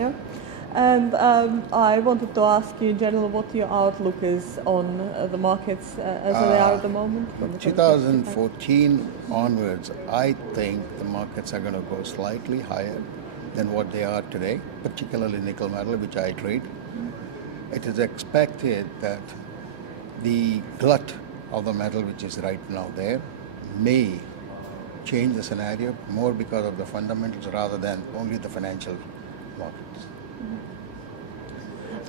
Yeah. And I wanted to ask you in general what your outlook is on the markets as they are at the moment. From the 2014 onwards, I think the markets are going to go slightly higher than what they are today, particularly nickel metal, which I trade. It is expected that the glut of the metal, which is right now there, may change the scenario more because of the fundamentals rather than only the financial markets.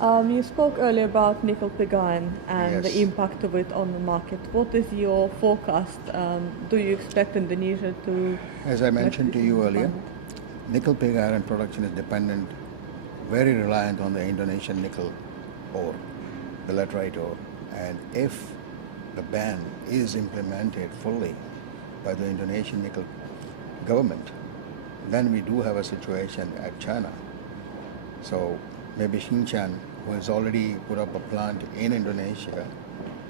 You spoke earlier about nickel pig iron and Yes. the impact of it on the market. What is your forecast? Do you expect Indonesia to... As I mentioned to you earlier, nickel pig iron production is dependent, very reliant on the Indonesian nickel ore, the laterite ore. And if the ban is implemented fully by the Indonesian nickel government, then we do have a situation at China. So maybe Xinjiang, who has already put up a plant in Indonesia,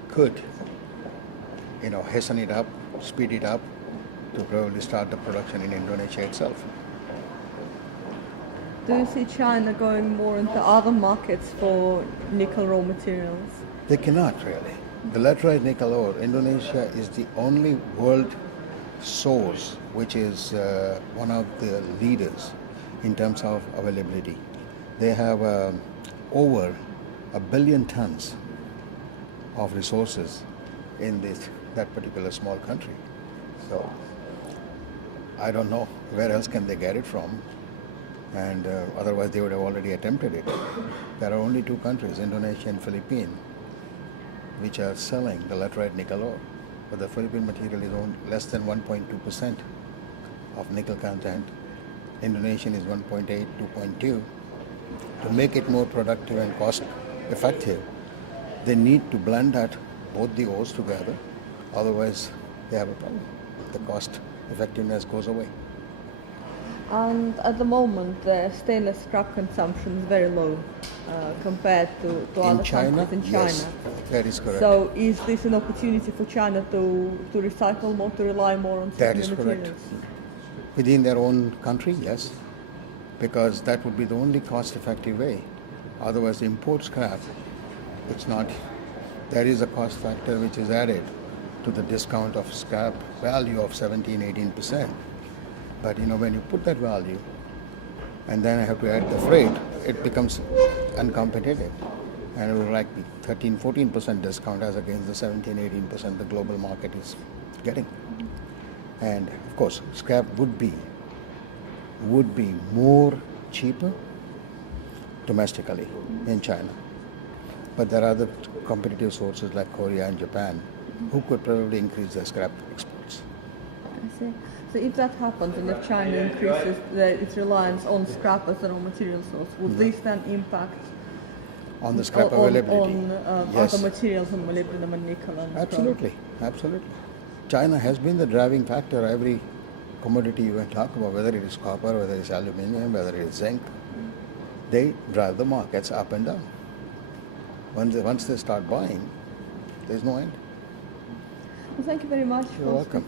could, hasten it up, speed it up to probably start the production in Indonesia itself. Do you see China going more into other markets for nickel raw materials? They cannot really. The laterite nickel ore, Indonesia is the only world source which is one of the leaders in terms of availability. They have over 1 billion tons of resources in that particular small country. So I don't know where else can they get it from, and otherwise they would have already attempted it. There are only two countries, Indonesia and Philippines, which are selling the laterite nickel ore, but the Philippine material is only less than 1.2% of nickel content. Indonesian is 1.8, 2.2. To make it more productive and cost effective, they need to blend both the ores together, otherwise they have a problem. The cost effectiveness goes away. And at the moment, the stainless scrap consumption is very low compared to other countries in China. Yes, that is correct. So is this an opportunity for China to recycle more, to rely more on That is secondary correct. materials? Within their own country, yes, because that would be the only cost-effective way. Otherwise, import scrap, it's not. There is a cost factor which is added to the discount of scrap value of 17-18%. But when you put that value and then I have to add the freight, it becomes uncompetitive. And it will like be 13-14% discount as against the 17-18% the global market is getting. And of course, scrap would be more cheaper domestically in China. But there are other competitive sources like Korea and Japan who could probably increase their scrap exports. I see. So if that happens and if China increases its reliance on scrap as a raw material source, would this then impact on the scrap availability? On Yes. other materials, on molybdenum and nickel? And Absolutely. China has been the driving factor. Every commodity you can talk about, whether it is copper, whether it is aluminium, whether it is zinc, they drive the markets up and down. Once they start buying, there's no end. Well, thank you very much. You're welcome.